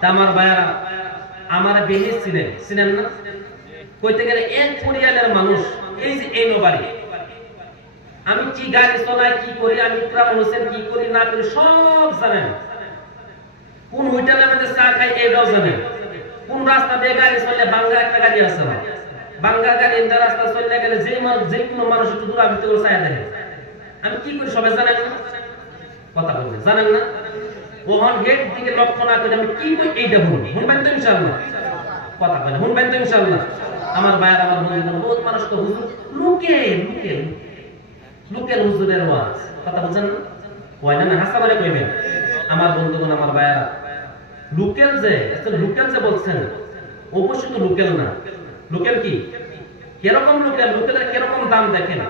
তা আমার ভাইরা আমার বেহেস ছিলেন না, কইতে গেলে এক পরিবারের মানুষ। এই যে এই বাড়ি, আমি কি গাড়ি চলাই, কি করি, আমি ইকরাম হোসেন কি করি না করি সব জানেন। কোন হোটেলে মধ্যে চা খাই এটাও জানেন। কোন রাস্তা দিয়ে গাড়ি চললে বাঙ্গা একটা গাড়ি আছে না, বাঙ্গা গাড়ি ইন্দা রাস্তা চললে গেলে যে কোনো মানুষ একটু দূর আমি তো চাই দেখেন আমি কি করি সবাই জানেন না। কথা বলবেন জানেন না, ওহন গেট দিকে লক্ষ্য না করে আমি কি করি এইটা শুনবেন তো ইনশাআল্লাহ। কথা বলেন শুনবেন তো ইনশাআল্লাহ। আমার ভাইয়ের আমার বন্ধুগণ, বহুত মানুষ তো হুজুর লুকেল হুজুরের ওয়াজ, কথা বলছেন না, হয় না হাসা বলে কইবেন। আমার বন্ধুগণ আমার ভাইয়েরা, লুকেল যে বলছেন অবশ্যই তো লুকেল না। লুকেল কি কিরকম লুকেল, লুকেলের কিরকম দাম দেখেন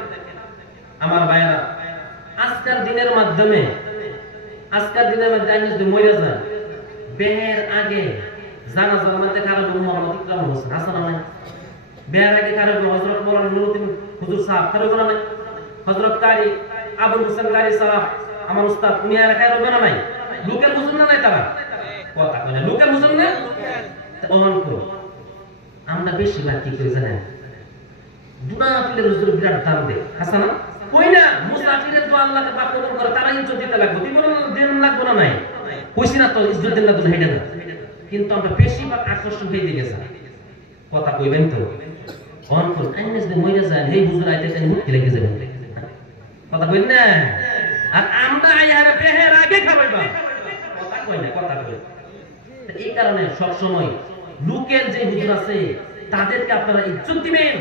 আমার ভাইয়েরা। আজকের দিনের মাধ্যমে যদি মরে যায়, বেহের আগে জানাজার মধ্যে কারো মোহাম্মদ ইকরাম হোসেন হাসান নাই, বেহের আগে কারো হযরত মাওলানা নুরুদ্দিন হুজুর সাহেব কারো নাই, হযরত কারি আবুল হোসেন কারি সাহেব আমার উস্তাদ উনি এলাকায় রবেন না নাই, লুকেল হুজুর না নাই তারা। কথা কয় লুকেল হুজুর না অমন করো। আমরা বেশিরভাগ কি করি জানেন, মুনাফিকের হুজুর বিরাট দাম দেয় হাসান কই না, মুসাফিরের তো আল্লাহকে পাক কবুল করে, তারা ইজ্জত দিতে লাগবে, দিব না দেন লাগবে না নাই, কইছি না তো ইজ্জত দেন লাগবে না হেডে না। কিন্তু আমরা বেশিরভাগ আকর্ষণ দিয়ে দিয়েছি। কথা কইবেন তো অন কোন আইনেস দে মইরা যায় হে হুজুর আইতে কেন মুক্তি লেগে যাবে। কথা কইন না, আর আমরা আইয়ারে বেহের আগে খাবাইবা। কথা কই না, কথা কই। এই কারণে সব সময় লোকের যে হুজুর আছে তাদেরকে আপনারা ইজ্জত দিবেন,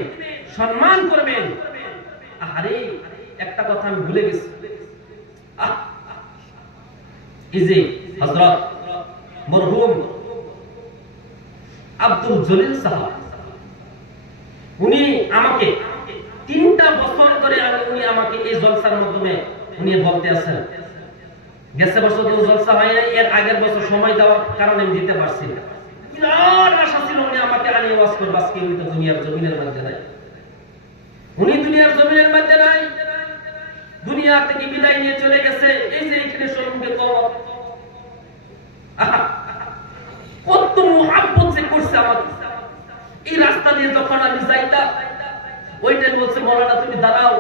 সম্মান করবেন। আরে একটা কথা আমি ভুলে গেছি, এই যে হযরত মরহুম আব্দুল জলিল সাহেব, উনি আমাকে 3টা বছর ধরে উনি আমাকে এই জলসার মাধ্যমে উনি বলতে আছেন, গেছে বছর তো জলসা হয় না, এর আগের বছর সময় দেওয়ার কারণে আমি দিতে পারছি না। বিরাট আশা ছিল উনি আমাকে আনিয়ে ওয়াজ করবে, আজকে উনি তো দুনিয়ার জমিনের মধ্যে নাই। উনি দুনিয়ার জমিনের মধ্যে নাই, দুনিয়া থেকে বিদায় নিয়ে চলে গেছে। এই যে এখানে সম্মুখে কবর, কত মুহাব্বত যে করছে আমার। এই রাস্তা দিয়ে যখন আমি যাইতাম, ওইটা বলছে মাওলানা তুমি দাঁড়াও,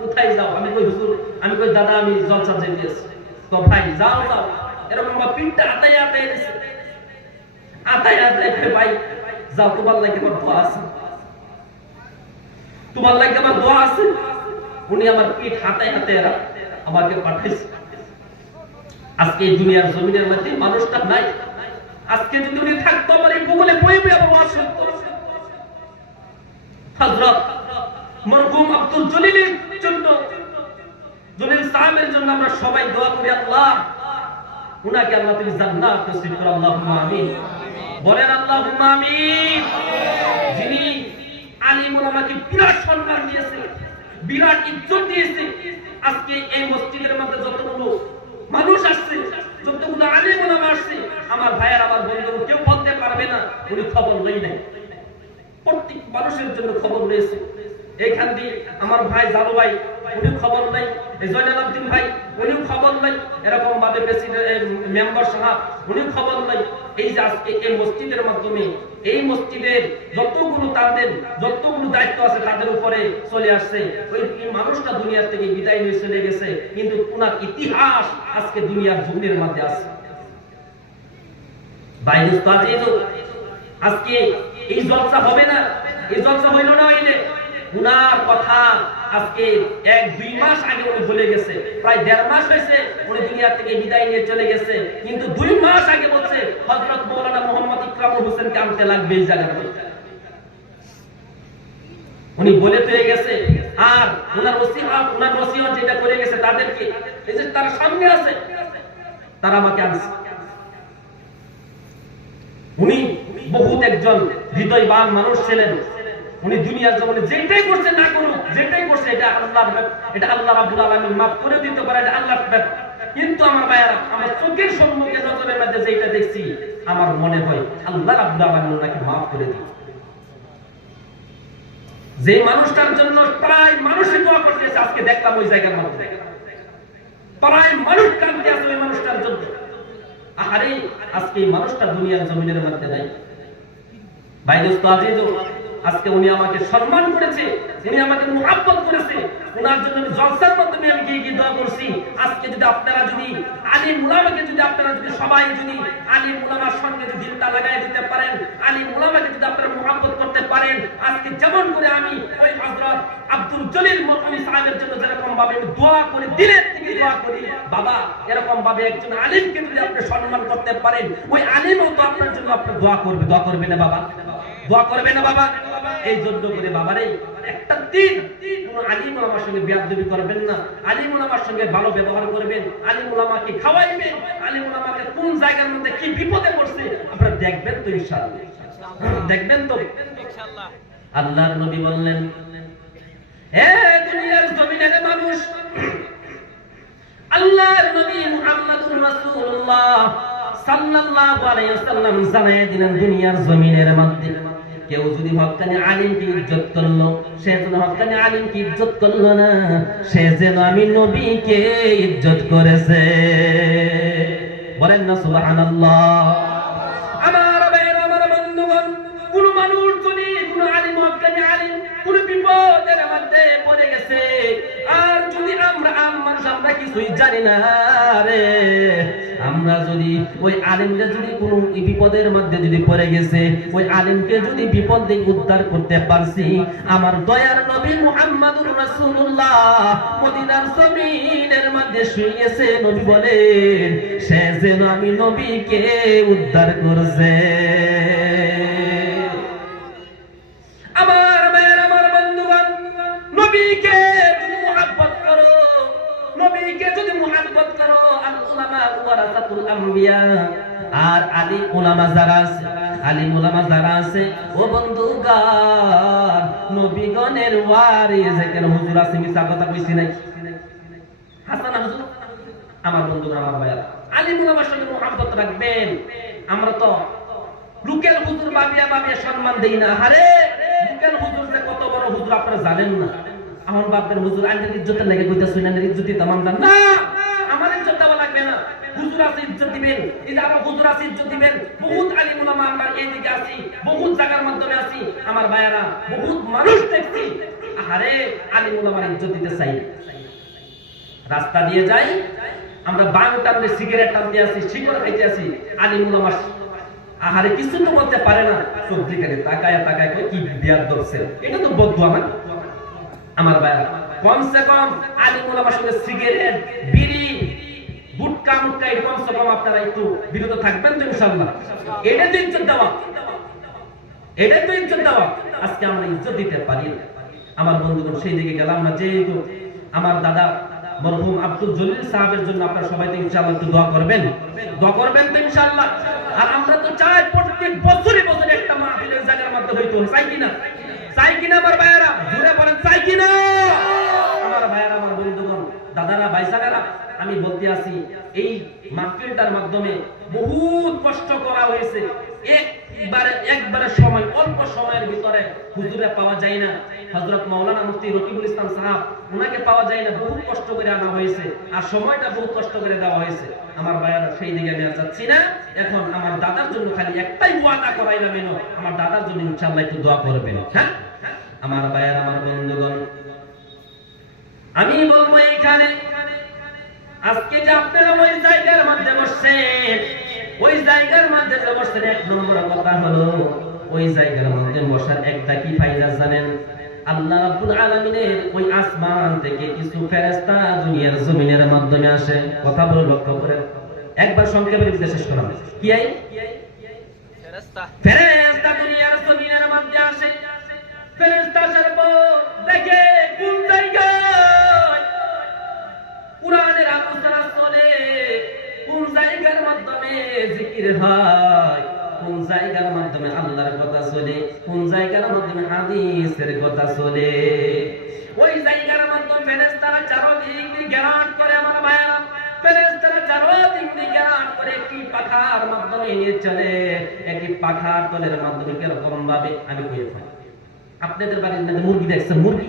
কোথায় যাও? আমি কই হুজুর, আমি কই দাদা আমি জলসা যাইতেছি। তো ভাই যাও যাও, এরকম আমার পিঠটা আতায় দিছে, আতায় ভাই যাও, তোমার লাগে আমার দোয়া আছে, তোমার লাগে আমার দোয়া আছে। উনি আমার পিঠ হাতায় আমাকে পাঠাইছে। আজকে এই দুনিয়ার জমিনের মধ্যে মানুষটা নাই। আজকে যদি উনি থাকতো আমার এই ভূগোলে বইবে আমার ওয়াজ শুনতো। হযরত মরহুম আব্দুল জলিলের জন্য, জলিল সাহেবের জন্য আমরা সবাই দোয়া করি, আল্লাহ উনাকে আল্লাহ তুমি জান্নাত নসিব করো, আল্লাহুম্মা আমিন। বলেন আল্লাহুম্মা আমিন। যিনি আলিম ওলামাকে বিরাট সম্মান দিয়েছে, বিরাট ইজ্জত দিয়েছে। আজকে এই মসজিদের মধ্যে যতগুলো মানুষ আসছে, যতগুলো আলিম ওলামা আসছে, আমার ভাইয়ের আমার বন্ধু কেউ বলতে পারবে না উনি খবর নেই নাই। প্রত্যেক মানুষের জন্য খবর রয়েছে। এইখান দিয়ে আমার ভাই জালু ভাই উনি খবর নাই, জয়নাল আব্দিন ভাই উনি খবর নাই, এরকম ভাবে প্রেসিডেন্ট মেম্বার সাহেব উনি খবর নাই। এই যে আজকে এই মসজিদের মাধ্যমে এই মসজিদের যতগুলো দায়িত্ব আছে তাদের উপরে চলে আসছে, ওই মানুষটা দুনিয়া থেকে বিদায় নিয়ে চলে গেছে, কিন্তু ওনার ইতিহাস আজকে দুনিয়ার জমিনের মধ্যে আছে। বাইরে আজকে এই জলসা হবে না, এই জলসা হইল না হইলে উনার কথা আজকে 1-2 মাস আগে উনি ভুলে গেছে, প্রায় 1.5 মাস হয়েছে উনি দুনিয়া থেকে বিদায় নিয়ে চলে গেছে, কিন্তু 2 মাস আগে বলছে হযরত মাওলানা মুহাম্মদ ইকরাম হোসেনকে আনতে লাগবে এই জায়গাতে। উনি বলে পেয়ে গেছে। আর উনার নসিহত যেটা করে গেছে তাদেরকে, এই যে তারা সামনে আছে, তারা আমাকে আনছে। উনি বহুত একজন হৃদয়বান মানুষ ছিলেন। উনি দুনিয়ার জীবনে যেটাই করছে না করুক, যেটাই করছে এটা আল্লাহ রাব্বুল আলামিন মাফ করে দিতে পারে, এটা আল্লাহর ব্যাপার। কিন্তু আমার ভাইয়ারা, আমার চোখের সম্মুখে নজরের মধ্যে যেটা দেখছি, আমার মনে হয় আল্লাহ রাব্বুল আলামিন ওনাকে মাফ করে দিন। যে মানুষটার জন্য প্রায় মানুষই দোয়া করতেছে, আজকে দেখলাম ওই জায়গার মধ্যে প্রায় মানুষ কাঁদতে আছে ওই মানুষটার জন্য। আরে আজকে এই মানুষটা দুনিয়ার জমিনের মধ্যে নাই। ভাই দোস্ত আজিজ, আজকে উনি আমাকে সম্মান করেছে, উনি আমাকে মুহাব্বত করেছে, ওনার জন্য আমি জলসার মাধ্যমে আমি গিয়ে দোয়া করছি। আজকে যদি আপনারা যদি আলিম উলামাকে যদি আপনারা যদি সবাই যদি আলিম উলামার সঙ্গে যদি দিলটা লাগাই দিতে পারেন, আলিম উলামাকে যদি আপনারা মুহাব্বত করতে পারেন, আজকে যেমন করে আমি ওই হযরত আব্দুল জলিল মরহুম সাহেবের জন্য যেরকম ভাবে আমি দোয়া করি, দিলের থেকে দোয়া করি, বাবা এরকম ভাবে একজন আলিমকে যদি আপনি সম্মান করতে পারেন, ওই আলিমও তো আপনার জন্য আপনি দোয়া করবে না বাবা, দোয়া করবে না বাবা। এই জন্য করে বাবারে একটা দিন কোন আলিম ওলামার সঙ্গে বেয়াদবি করবেন না, আলিম ওলামার সঙ্গে ভালো ব্যবহার করবেন, আলিম ওলামাকে খাওয়াইবেন, আলিম ওলামাকে কোন জায়গার মধ্যে কি বিপদে পড়ছে আপনারা দেখবেন তো ইনশাআল্লাহ, দেখবেন তো ইনশাআল্লাহ। আল্লাহর নবী বললেন, হে দুনিয়ার জমিনের মানুষ, আল্লাহর নবী মুহাম্মদুর রাসূলুল্লাহ সাল্লাল্লাহু আলাইহি ওয়াসাল্লাম জানায় দিলেন, দুনিয়ার জমিনের মধ্যে কেউ যদি হক্কানি আলিমকে ইজ্জত করলো, সে যেন হক্কানি আলিমকে ইজ্জত করলো না, সে যেন আমি নবীকে ইজ্জত করেছে। বলেন না সুবহানাল্লাহ। আমার ভাইরা, আমার বন্ধুগণ, কোন মানুষ যদি কোন আলিম হক্কানি আলিম কোন বিপদের মধ্যে পড়ে গেছে, আর যদি আমরা আমরা কিছুই জানি না রে, আমরা যদি ওই আলিমকে যদি কোন বিপদের মধ্যে যদি পড়ে গেছে, ওই আলিমকে যদি বিপদ থেকে উদ্ধার করতে পারছি, আমার দয়ার নবী মুহাম্মদুর রাসূলুল্লাহ মদিনার জমিনের মধ্যে শুয়েছে, নবী বলেন সে যেন আমি নবীকে উদ্ধার করেছে। আমার ভাইয়ের, আমার বন্ধুগণ, নবীকে যদি মুহাব্বত করো, নবীকে যদি মুহাব্বত করো, আল উলামা ওয়ারাসাতুল আমবিয়া, আর আলিম উলামা যারা আছে, আলিম উলামা যারা আছে, ও বন্ধুগণ, নবীগণের ওয়ারিস কেন হুজুর আছে, মিছা কথা কইছি নাই, হাসান হুজুর। আমার বন্ধুগণ, আমার ভাইরা, আলিম উলামার সঙ্গে মুহাব্বত রাখবেন। আমরা তো লুকের হুজুর বাবিয়া বাবিয়া সম্মান দেই না। আরে লুকের হুজুর যে কত বড় হুজুর আপনারা জানেন না। আমার বাপের হুজুর আইনের ইজ্জতের লাগে কইতাছেন, আইনের ইজ্জত দিতাম আমরা না, আমার ইজ্জত দেওয়া লাগবে না। হুজুর আছে ইজ্জত দিবেন, এই যে আমার হুজুর আছে ইজ্জত দিবেন। বহুত আলিম উলামা আমরা এইদিকে আছি, বহুত জায়গার মাধ্যমে আছি, আমার ভাইয়ারা বহুত মানুষ দেখছি। আরে আলিম উলামার ইজ্জত দিতে চাই, রাস্তা দিয়ে যাই আমরা, বাং টানলে সিগারেট টানতে আছি, শিকড় খাইতে আছি, আলিম উলামা আহারে কিছু তো বলতে পারে না, চোখ দিকে তাকায় তাকায় কি বিয়াদ ধরছে, এটা তো বদদুয়া না। আমার ভাইরা, কমসে কম আলিম উলামার সঙ্গে সিগারেট, বিড়ি, গুটকা মুটকা এই কমসে কম আপনারা একটু বিরত থাকবেন তো ইনশাআল্লাহ। এটা তো ইজ্জত দেওয়া, এটা তো ইজ্জত দেওয়া। আজকে আমরা ইজ্জত দিতে পারি না। আমার বন্ধুগণ, সেই দিকে গেলাম না। যেহেতু আমার দাদা মরহুম আব্দুল জলিল সাহেবের জন্য আপনারা সবাই তো ইনশাআল্লাহ একটু দোয়া করবেন, দোয়া করবেন তো ইনশাআল্লাহ। আর আমরা তো চাই প্রত্যেক বছরে বছরে একটা মাহফিলের জায়গার মধ্যে হইতো, চাই কিনা, চাই কিনা আমার ভাইয়েরা, জোরে বলেন চাই কিনা। আমার ভাইয়েরা, আমার বন্ধুগণ, দাদারা, ভাইসানেরা, আমি বলতে আছি এই মাহফিলটার মাধ্যমে বহুত কষ্ট করা হয়েছে। একবারে সময়, অল্প সময়ের ভিতরে হুজুরে পাওয়া যায় না, হযরত মাওলানা মুফতি রকিবুল ইসলাম সাহেব, উনাকে পাওয়া যায় না, বহুত কষ্ট করে আনা হয়েছে, আর সময়টা বহুত কষ্ট করে দেওয়া হয়েছে। আমার ভাইয়ারা, সেই দিকে আমি আর যাচ্ছি না। এখন আমার দাদার জন্য খালি একটাই ওয়াদা করাইলাম, এনো আমার দাদার জন্য ইনশাআল্লাহ একটু দোয়া করবেন। হ্যাঁ আমার ভাইয়ারা, আমার বন্ধুগণ, আমি বলবো এইখানে আজকে যে আপনারা ওই জায়গার মধ্যে বসছেন, ওই জায়গার মধ্যে যে বসছেন, এক নম্বর কথা হলো ওই জায়গার মধ্যে বসার একটা কি ফায়দা জানেন? আল্লাহ রাব্বুল আলামিনের ওই আসমান থেকে কিছু ফেরেশতা দুনিয়ার জমিনের মাধ্যমে আসে। কথা বলে লক্ষ্য করে একবার সংক্ষেপে শেষ করা হবে। কি আই? ফেরেশতা, ফেরেশতা দুনিয়ার জমিনের মধ্যে আসে। ফেরেশতা আসার পর দেখে কোন জায়গায় কুরআনের আলোচনা চলে, কোন জায়গার মাধ্যমে জিকির হয়, কোন জায়গার মাধ্যমে আল্লাহর কথা চলে, কোন জায়গার মাধ্যমে হাদিসের কথা চলে, ওই জায়গার মাধ্যমে ফেরেশতারা চারদিক দিয়ে ঘেরান করে। আমার ভাইরা, ফেরেশতারা চারদিক দিয়ে ঘেরান করে একটি পাখার মাধ্যমে নিয়ে চলে। একটি পাখার তলের মাধ্যমে কিরকম ভাবে আমি কই থাকি, আপনাদের বাড়ির মধ্যে মুরগি দেখছেন? মুরগি,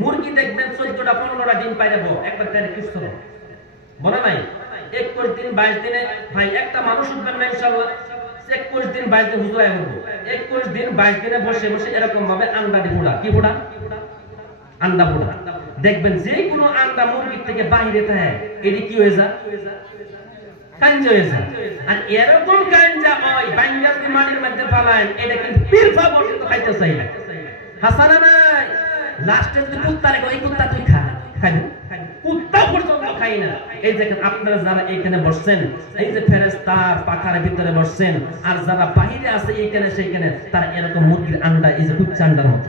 মুরগি দেখবেন 14টা 15টা ডিম পাইরাবো, একবার তারে কিছু বলে নাই। 21 দিন 22 দিনে ভাই একটা মানুষ উঠবেন না ইনশাআল্লাহ। 21 দিন 22 দিন হুজুর আয়া করব। 21 দিন 22 দিনে বসে বসে এরকম ভাবে আন্ডা ফোড়া, কি ফোড়া? আন্ডা ফোড়া। দেখবেন যে কোনো আন্ডা মুরগির থেকে বাইরে থাকে এটি কি হয়ে যায়? কাঞ্জা হয়ে যায়। আর এরকম কাঞ্জা হয় বাঙ্গাল মাটির মধ্যে পালায়, এটা কিন্তু পীরফা পর্যন্ত খাইতে চাই না। হাসানা নাই লাস্টে যদি কুত্তা রেখে এই কুত্তা তুই খা, খাবি কুত্তা পর্যন্ত খাই না। এই দেখেন আপনারা যারা এখানে বসছেন, এই যে ফেরেশতার পাখার ভিতরে বসছেন, আর যারা বাহিরে আছে এইখানে সেইখানে, তারা এরকম মুরগির আন্ডা, এই যে কুচ্চা আন্ডার মতো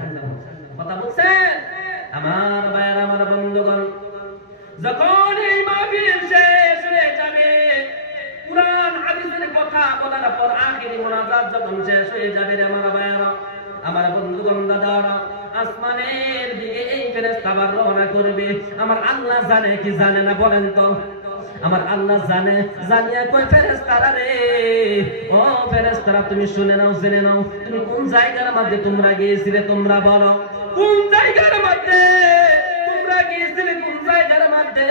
কথা বলছেন। আমার ভাইয়ের, আমার বন্ধুগণ, যখন এই মাহফিল শেষ হয়ে যাবে, কুরআন হাদিসের কথা বলার পর আখিরি মুনাজাত যখন শেষ হয়ে যাবে রে আমার ভাইয়েরা, আমার বন্ধুগণ, দাদারা, আসমানের দিকে এই ফেরেশতা আবার রওনা করবে। আমার আল্লাহ জানে কি জানে না বলেন তো? আমার আল্লাহ জানে, জানিয়া কই ফেরেশতারা রে, ও ফেরেশতারা তুমি শুনে নাও, জেনে নাও, তুমি কোন জায়গার মধ্যে তোমরা গিয়েছিলে, তোমরা বলো কোন জায়গার মধ্যে তোমরা গিয়েছিলে, কোন জায়গার মধ্যে?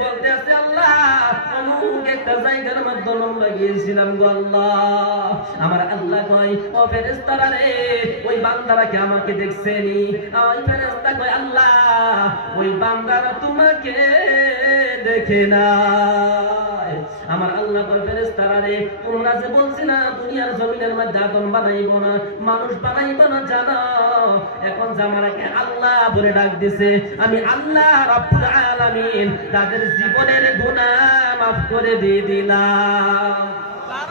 বলতে আছে আল্লাহ অমুক একটা জায়গার মধ্যে আমরা গিয়েছিলাম গো আল্লাহ। আমার আল্লাহ কয় ও ফেরেশতারা রে, ওই বান্দারাকে আমাকে দেখছেনি? ওই ফেরেশতা কয় আল্লাহ ওই বান্দারা তোমাকে দেখে না। আমার আল্লাহ কয় ফেরেশতারা রে, তোমরা যে বলছিনা দুনিয়ার জমিনের মধ্যে আদম বানাইবো না, মানুষ বানাইবো না, জানো এখন জামারাকে আল্লাহ বলে ডাক দিছে, আমি আল্লাহ রাব্বুল আলামিন তাদের জীবনের গুনাহ মাফ করে দিয়ে দিলাম।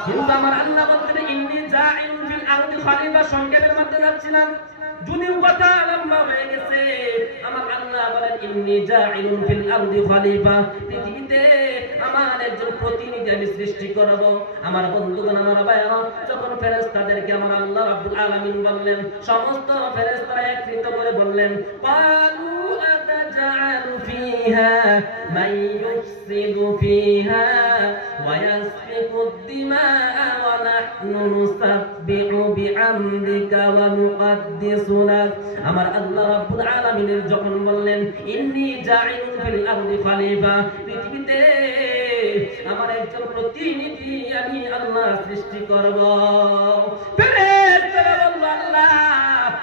কিন্তু আমার আল্লাহ বলতেন ইন্নী জাইলুন ফিল আরদি খলিফা, সংক্ষেপের মধ্যে যাচ্ছিলাম, যদিও কথা লম্বা হয়ে গেছে। আমার আল্লাহ বলেন ইন্নী জাইলুন ফিল আরদি খলিফা, পৃথিবীতে আমার একজন প্রতিনিধি আমি সৃষ্টি করব। আমার বন্ধুগণ, আমার ভাইরা, যখন ফেরেশতাদেরকে আমার আল্লাহ রাব্বুল আলামিন বললেন, সমস্ত ফেরেশতারা একত্রিত করে বললেন, ক্বালু আতাজআলু ফিহা মান ইউফসিদু ফিহা ওয়া ইয়াসফিকুদ দিমাআ ওয়া নাহনু নুসাব্বিহু বিহামদিকা ওয়া নুকদ্দিসু লাক। আমার আল্লাহ রাব্বুল আলামিনের যখন বললেন ইন্নী জাইলুন ফিল আরদি খলিফা, পৃথিবীতে আমার একজন প্রতিনিধি আমি আল্লাহ সৃষ্টি করব।